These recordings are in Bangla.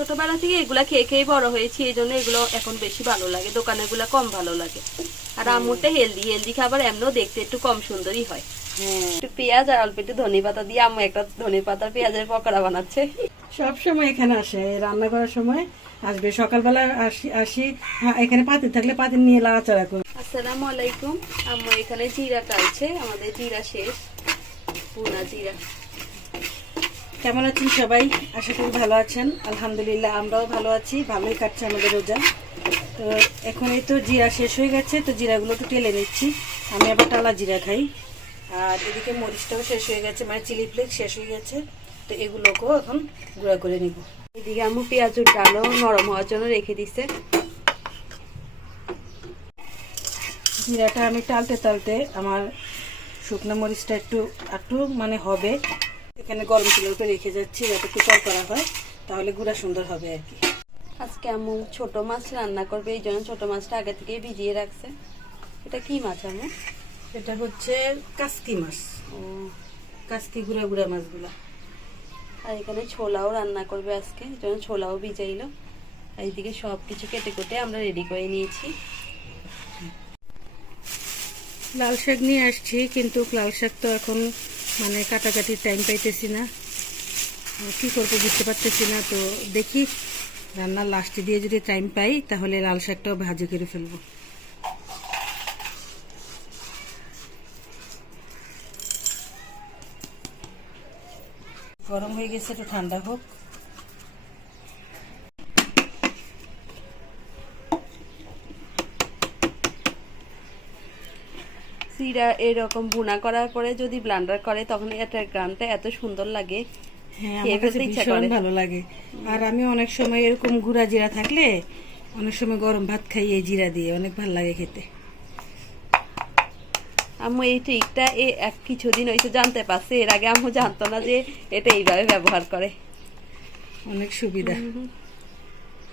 ছোটবেলা থেকে এগুলা খেয়ে খেয়ে বড় হয়েছি, এই জন্য এগুলো এখন বেশি ভালো লাগে, দোকানেরগুলা কম ভালো লাগে। আর আম্মুরটা হেলদি হেলদি খাবার, এমনিও দেখতে একটু কম সুন্দরই হয়। একটু পেঁয়াজ আর অল্প একটু ধনে পাতা দিয়ে আম্মু একটা ধনে পাতা পেঁয়াজের পকোড়া বানাচ্ছে। সব সময় এখানে আসে, রান্না করার সময় আসবে। সকালবেলা আসি এখানে পাতিল থাকলে পাতিল নিয়ে লাড়াচাড়া করি। আসসালামু আলাইকুম। আম্মু এখানে জিরা টালছে, আমাদের জিরা শেষ, পুনা জিরা। কেমন আছেন সবাই? আশা করি ভালো আছেন। আলহামদুলিল্লাহ আমরাও ভালো আছি, ভালোই কাটছে আমাদের রোজা। তো এখন এই তো জিরা শেষ হয়ে গেছে, তো জিরাগুলো একটু টেলে নিচ্ছি। আমি আবার টালা জিরা খাই। আর এদিকে মরিচটাও শেষ হয়ে গেছে, মানে চিলি ফ্লেক্স শেষ হয়ে গেছে। তো এগুলোকেও এখন গুঁড়া করে নিব। এদিকে আম্মু পেঁয়াজুর ডালও নরম হওয়ার জন্য রেখে দিছে। জিরাটা আমি টালতে টালতে আমার শুকনো মরিচটা একটু একটু মানে হবে। এখানে গরম তেলের উপরে রেখে যাচ্ছি যাতে একটু করা হয়, তাহলে গুঁড়া সুন্দর হবে আর কি। আজকে আম্মু ছোট মাছ রান্না করবে, এই জন্য ছোট মাছটা আগে থেকে ভিজিয়ে রাখছে। এটা কি মাছ আম্মু? এটা হচ্ছে কাসকি মাছ, ও, কাসকি গুঁড়া গুঁড়া মাছগুলা। আর এখানে ছোলাও রান্না করবে আজকে, এই জন্য ছোলাও ভিজাইলো। আর এইদিকে সব কিছু কেটে কুটে আমরা রেডি করে নিয়েছি। লাল শাক নিয়ে আসছি, কিন্তু লাল শাক তো এখন মানে কাটাকাটির টাইম পাইতেছি না, কি করবো বুঝতে পারতেছি না। তো দেখি রান্নার লাস্টে দিয়ে যদি টাইম পাই তাহলে লাল শাকটাও ভাজি করে ফেলবো। গরম হয়ে গেছে, একটু ঠান্ডা হোক। জিরা এরকম ভুনা করার পরে যদি ব্লেন্ডার করে তখন এটার গ্রানটা এত সুন্দর লাগে। হ্যাঁ, আমার কাছে ভীষণ ভালো লাগে। আর আমি অনেক সময় এরকম গুঁড়া জিরা থাকলে অনেক সময় গরম ভাত খাই এই জিরা দিয়ে, অনেক ভালো লাগে খেতে। আম্মু এই ট্রিকটা কিছুদিন হয়েছে জানতে পারছে, এর আগে আম্মু জানতো না যে এটা এইভাবে ব্যবহার করে। অনেক সুবিধা।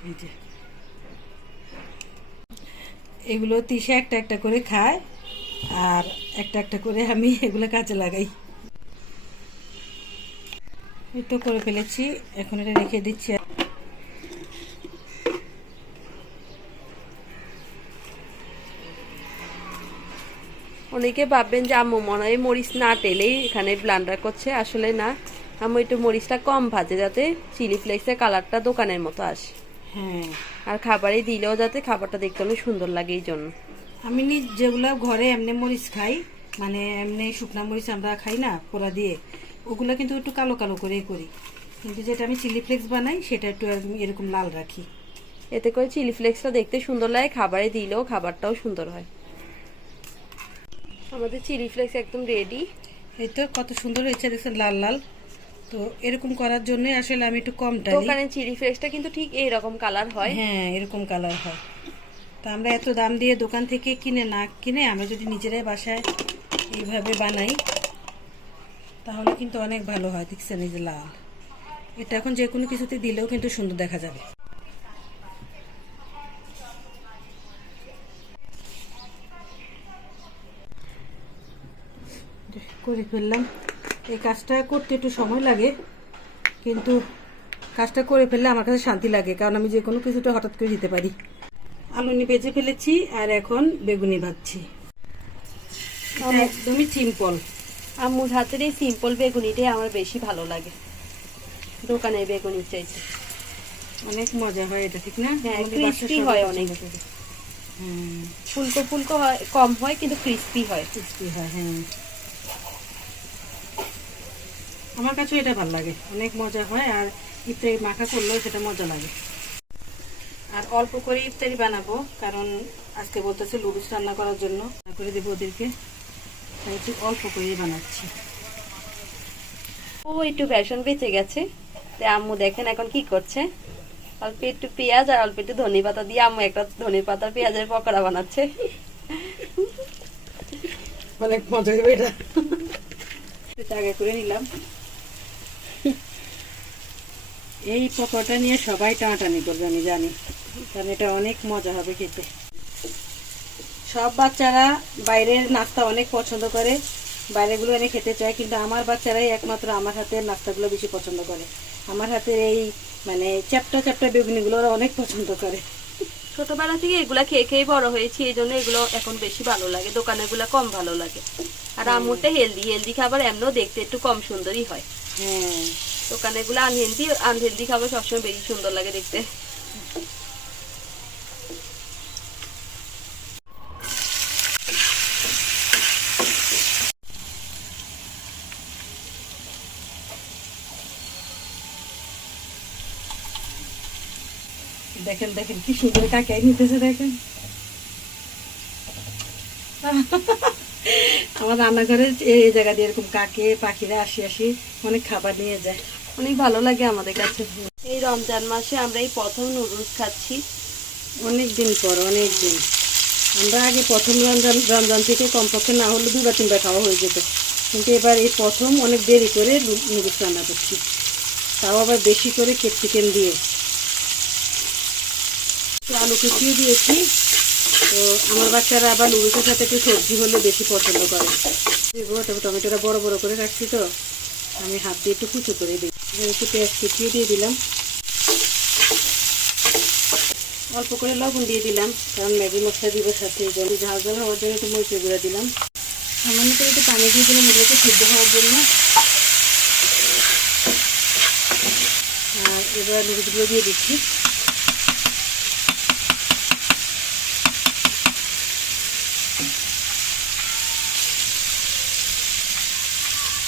এই যে এগুলো তিসে একটা একটা করে খায়, আর একটা একটা করে আমি এগুলো কাজে লাগাই। এই তো করে ফেলেছি, এখন এটা রেখে দিচ্ছি। অনেকে ভাববেন যে আম্মু মনে হয় মরিচ না টেলেই এখানে ব্লেন্ডার করছে, আসলে না। আম্মু একটু মরিচটা কম ভাজে যাতে চিলি ফ্লেক্সের কালারটা দোকানের মতো আসে। হ্যাঁ, আর খাবারে দিলেও যাতে খাবারটা দেখতে অনেক সুন্দর লাগে, এই জন্য। আমি যেগুলো ঘরে এমনি মরিচ খাই, মানে এমনি শুকনা মরিচ আমরা খাই না পোড়া দিয়ে, ওগুলো কিন্তু একটু কালো কালো করে করি। কিন্তু যেটা আমি চিলি ফ্লেক্স বানাই সেটা একটু এরকম লাল রাখি। এতে করে চিলি ফ্লেক্সটা দেখতে সুন্দর লাগে, খাবারে দিলেও খাবারটাও সুন্দর হয়। আমাদের চিলি ফ্লেক্স একদম রেডি। এই তো কত সুন্দর হয়েছে দেখছেন, লাল লাল। তো এরকম করার জন্য আসলে আমি একটু কম টানি। দোকানে চিলি ফ্লেক্সটা কিন্তু ঠিক এইরকম কালার হয়। হ্যাঁ, এরকম কালার হয়। তা আমরা এত দাম দিয়ে দোকান থেকে কিনে না কিনে আমরা যদি নিজেরাই বাসায় এইভাবে বানাই তাহলে কিন্তু অনেক ভালো হয়। দেখছেন এই যে লাল, এটা এখন যে কোনো কিছুতে দিলেও কিন্তু সুন্দর দেখা যাবে। করে ফেললাম। এই কাজটা করতে একটু সময় লাগে, কিন্তু কাজটা করে ফেললে আমার কাছে শান্তি লাগে, কারণ আমি যে কোনো কিছুটা হঠাৎ করে দিতে পারি। আলুনি ভেজে ফেলেছি, আর এখন বেগুনি ভাজছি। একদমই সিম্পল। আম্মুর হাতের এই সিম্পল বেগুনিটাই আমার বেশি ভালো লাগে দোকানের বেগুনির চাইতে। অনেক মজা হয় এটা, ঠিক না? হ্যাঁ, ক্রিস্পি হয় অনেক। ফুলকো ফুলকো হয়, কম হয় কিন্তু ক্রিস্পি হয়। ক্রিস্পি হয়, হ্যাঁ। আমার কাছে এটা ভালো লাগে, অনেক মজা হয়। আর ইফতারি মাখা করলেও সেটা মজা লাগে। আর অল্প করে ইফতারি বানাবো, কারণ আজকে বলতেছে লুডুস রান্না করার জন্য করে দেবো ওদেরকে, তাই একটু অল্প করে বানাচ্ছি। ও একটু বেসন বেঁচে গেছে, তাই আম্মু দেখেন এখন কি করছে। অল্প একটু পেঁয়াজ আর অল্প একটু ধনে পাতা দিয়ে আম্মু একটা ধনে পাতার পেঁয়াজের পকোড়া বানাচ্ছে। অনেক মজা হবে এটা। আগে করে নিলাম। এই পকোড়াটা নিয়ে সবাই টানাটানি করবে, আমি জানি, কারণ এটা অনেক মজা হবে খেতে। সব বাচ্চারা বাইরের নাস্তা অনেক পছন্দ করে, বাইরেগুলো এনে খেতে চায়, কিন্তু আমার বাচ্চারাই একমাত্র আমার হাতের নাস্তাগুলো বেশি পছন্দ করে। আমার হাতের এই মানে চ্যাপটা চ্যাপটা বেগুনিগুলো ওরা অনেক পছন্দ করে। ছোটবেলা থেকে এগুলা খেয়ে খেয়ে বড় হয়েছি, এই জন্য এগুলো এখন বেশি ভালো লাগে, দোকানেরগুলা কম ভালো লাগে। আর আম্মুরটা হেলদি হেলদি খাবার এমনও দেখতে একটু কম সুন্দরই হয়। হ্যাঁ, দোকানেরগুলো আনহেলদি আনহেলদি খাবার সবসময় বেশি সুন্দর লাগে দেখতে। দেখেন দেখেন কি সুন্দর কাকাই নিতেছে, দেখেন আমার রান্নাঘরে এই জায়গা দিয়ে এরকম কাকে পাখিরা আসি আসি অনেক খাবার নিয়ে যায়, অনেক ভালো লাগে আমাদের কাছে। এই রমজান মাসে আমরা এই প্রথম নুডলস খাচ্ছি। অনেক দিন পর, অনেক দিন। আমরা আগে প্রথম রমজান রমজান থেকে কমপক্ষে না হলে 2 বা 3 বার খাওয়া হয়ে যেত, কিন্তু এবার এই প্রথম অনেক দেরি করে নুডলস রান্না করছি, তাও আবার বেশি করে ক্যাপসিকাম দিয়ে। আলু কুচিয়ে দিয়েছি, তো আমার বাচ্চারা আবার নুডলসের সাথে একটু সবজি হলে বেশি পছন্দ করে। তবে টমেটোটা বড় বড় করে রাখছি, তো আমি হাত দিয়ে একটু কুচো করে দিই। একটু পেঁয়াজ কুচিয়ে দিয়ে দিলাম, অল্প করে লবণ দিয়ে দিলাম, কারণ ম্যাগি মশলা দিব সাথে, ঝাল ঝাল হওয়ার জন্য একটু মরিচের গুঁড়া দিলাম, সামান্য করে একটু পানি দিয়ে দিলাম এগুলোকে সিদ্ধ হওয়ার জন্য। আর এবার নুডলসগুলো দিয়ে দিচ্ছি।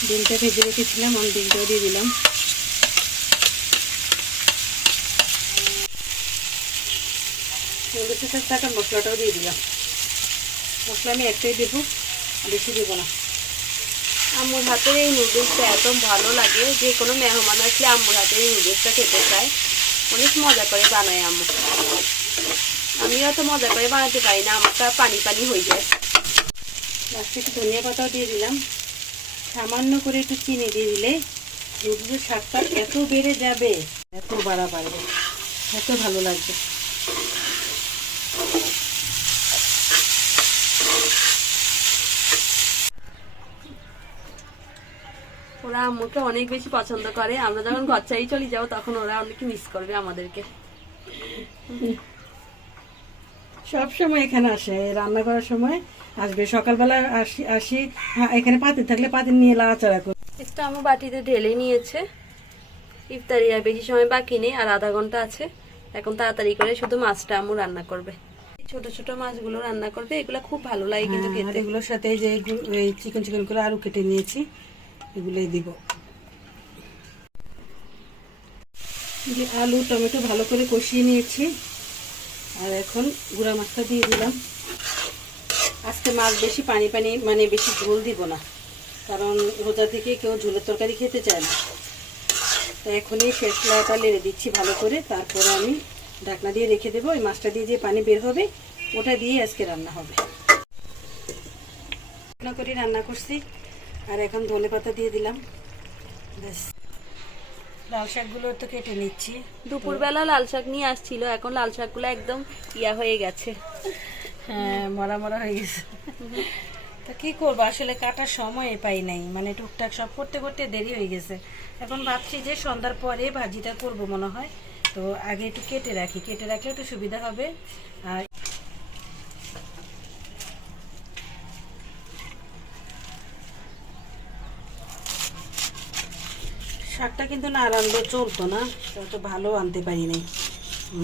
ডিমটা ভেজে রেখেছিলাম, আমি ডিমটাও দিয়ে দিলাম। নুডলসের সাথে থাকা মশলাটাও দিয়ে দিলাম। মশলা আমি একটাই দেবো, বেশি দেবো না। আম্মুর হাতের এই নুডলসটা এত ভালো লাগে, যে কোনো মেহমান আসলে আম্মুর হাতের এই নুডলসটা খেতে চায়। অনেক মজা করে বানায় আম্মু। আমিও এত মজা করে বানাতে পারি না, আমারটা পানি পানি হয়ে যায়। লাস্টে একটু ধনিয়া পাতাও দিয়ে দিলাম। সামান্য করে একটু চিনি দিয়ে দিলে নুডলসের স্বাদটা এত বেড়ে যাবে, এত বাড়া বাড়বে, এত ভালো লাগবে। ওরা আম্মুকে অনেক বেশি পছন্দ করে। আমরা যখন ঘর চাই চলে যাবো তখন ওরা অনেক মিস করবে আমাদেরকে। সব সময় এখানে আসে, রান্না করার সময় আসবে। সকালবেলা আসি আসি এখানে পাতিল থাকলে পাতিল নিয়ে লাড়াচাড়া করি। একটু আম্মু বাটিতে ঢেলে নিয়েছে। ইফতারি আর বেশি সময় বাকি নেই, আর আধা ঘন্টা আছে। এখন তাড়াতাড়ি করে শুধু মাছটা আম্মু রান্না করবে। ছোট ছোট মাছগুলো রান্না করবে, এগুলো খুব ভালো লাগে কিন্তু আর খেতে। এগুলোর সাথে এই যে এই চিকন চিকন করে আলু কেটে নিয়েছি, এগুলোই দিব। যে আলু টমেটো ভালো করে কষিয়ে নিয়েছি, আর এখন গুঁড়া মাছটা দিয়ে দিলাম। আজকে মাছ বেশি পানি পানি মানে বেশি ঝোল দিব না, কারণ রোজা থেকে কেউ ঝোলের তরকারি খেতে চায় না। তো এখনই শেষ লাটা লেড়ে দিচ্ছি ভালো করে, তারপরে আমি ঢাকনা দিয়ে রেখে দেবো। ওই মাছটা দিয়ে যে পানি বের হবে ওটা দিয়ে আজকে রান্না হবে। রান্না করে রান্না করছি, আর এখন ধনেপাতা দিয়ে দিলাম। ব্যাস, লাল শাকগুলো তো কেটে নিচ্ছি। দুপুরবেলা লাল শাক নিয়ে আসছিল, এখন লাল শাকগুলো একদম ইয়া হয়ে গেছে। হ্যাঁ, মরা মরা হয়ে গেছে। তো কি করবো, আসলে কাটার সময় পাই নাই, মানে টুকটাক সব করতে করতে দেরি হয়ে গেছে। এখন ভাবছি যে সন্ধ্যার পরে ভাজিটা করব মনে হয়, তো আগে একটু কেটে রাখি, কেটে রাখলে একটু সুবিধা হবে। আর শাকটা কিন্তু না রান্না চলতো না, তো ভালো আনতে পারি নাই,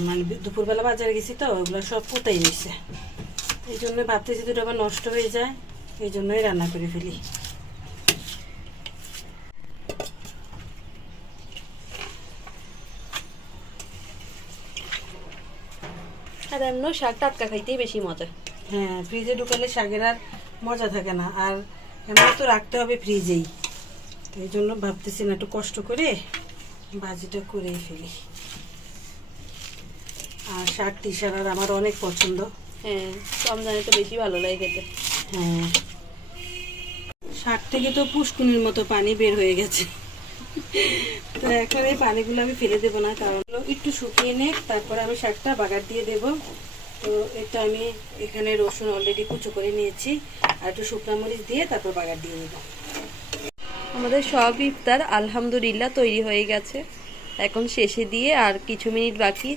মানে দুপুরবেলা বাজারে গেছি তো ওগুলো সব পোতাই নিচ্ছে। এই জন্য ভাবতেছি দুটো আবার নষ্ট হয়ে যায়, এই জন্যই রান্না করে ফেলি। আর এমন শাক টাটকা খাইতেই বেশি মজা। হ্যাঁ, ফ্রিজে ঢুকালে শাকের আর মজা থাকে না, আর এমন তো রাখতে হবে ফ্রিজেই। তো এই জন্য ভাবতেছি না, একটু কষ্ট করে ভাজিটা করে ফেলি। আর শাক তিসার আমার অনেক পছন্দ। হ্যাঁ, রমজানে তো বেশি ভালো লাগে খেতে। হ্যাঁ, শাক থেকে তো পুষ্কুনির মতো পানি বের হয়ে গেছে। তো এখন এই পানিগুলো আমি ফেলে দেবো না, কারণ একটু শুকিয়ে নে, তারপরে আমি শাকটা বাগার দিয়ে দেব। তো এটা আমি এখানে রসুন অলরেডি কুচো করে নিয়েছি, আর একটু শুকনো মরিচ দিয়ে তারপর বাগার দিয়ে দেবো। আমাদের সব ইফতার আলহামদুলিল্লাহ তৈরি হয়ে গেছে। এখন শেষে দিয়ে আর কিছু মিনিট বাকি,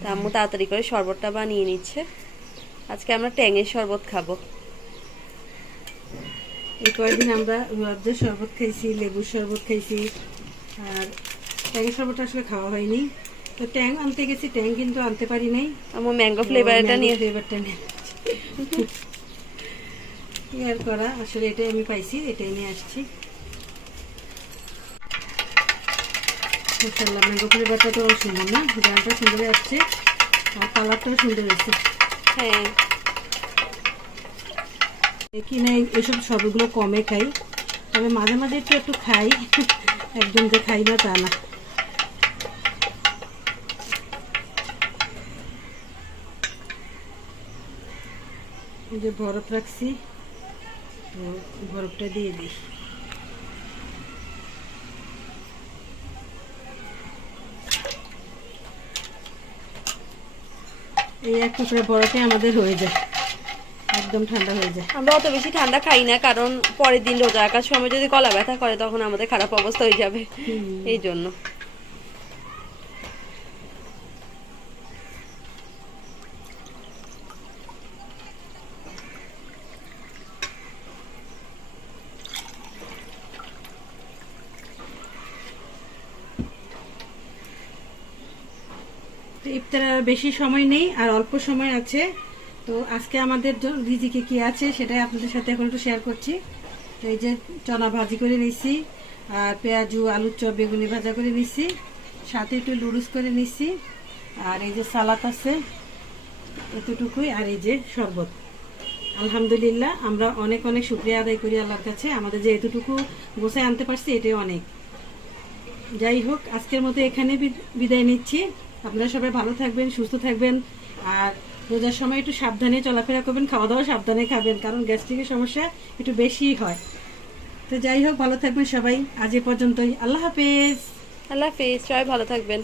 তা আম্মু তাড়াতাড়ি করে শরবতটা বানিয়ে নিচ্ছে। আজকে আমরা ট্যাঙের শরবত খাবো। এই কয়েকদিন আমরা রুয়াবজার শরবত খাইছি, লেবুর শরবত খাইছি, আর ট্যাঙের শরবত আসলে খাওয়া হয়নি। তো ট্যাং আনতে গেছি, ট্যাং কিন্তু আনতে পারি নাই। আম্মু ম্যাঙ্গো ফ্লেভারটা নিয়ে ফ্লেভারটা নিয়ে কি আর করা, আসলে এটাই আমি পাইছি, এটাই নিয়ে আসছি। মাশাআল্লাহ, ম্যাঙ্গো ফ্লেভারটা তো সুন্দর না, গানটা সুন্দর আসছে আর কালারটাও সুন্দর হয়েছে। হ্যাঁ, কি না এইসব শরবতগুলো কমে খাই, তবে মাঝে মাঝে একটু একটু খাই, একদম যে খাই না তা না। এই যে বরফ রাখছি, তো বরফটা দিয়ে দিই। এই এক টুকরা বরফে আমাদের হয়ে যায়, একদম ঠান্ডা হয়ে যায়। আমরা অত বেশি ঠান্ডা খাই না, কারণ পরের দিন রোজা রাখার সময় যদি গলা ব্যথা করে তখন আমাদের খারাপ অবস্থা হয়ে যাবে, এই জন্য। তো ইফতার আর বেশি সময় নেই, আর অল্প সময় আছে। তো আজকে আমাদের রিজিকে কি আছে সেটাই আপনাদের সাথে এখন একটু শেয়ার করছি। তো এই যে চনা ভাজি করে নিচ্ছি, আর পেঁয়াজু আলুর চপ বেগুনি ভাজা করে নিচ্ছি, সাথে একটু লুডুস করে নিচ্ছি, আর এই যে সালাদ আছে এতটুকুই, আর এই যে শরবত। আলহামদুলিল্লাহ, আমরা অনেক অনেক শুকরিয়া আদায় করি আল্লাহর কাছে, আমাদের যে এতটুকু গোছায় আনতে পারছি এটাই অনেক। যাই হোক, আজকের মতো এখানে বিদায় নিচ্ছি। আপনারা সবাই ভালো থাকবেন, সুস্থ থাকবেন, আর রোজার সময় একটু সাবধানে চলাফেরা করবেন, খাওয়া দাওয়া সাবধানে খাবেন, কারণ গ্যাস্ট্রিকের সমস্যা একটু বেশি হয়। তো যাই হোক, ভালো থাকবেন সবাই। আজ এ পর্যন্তই। আল্লাহ হাফেজ। আল্লাহ হাফেজ, সবাই ভালো থাকবেন।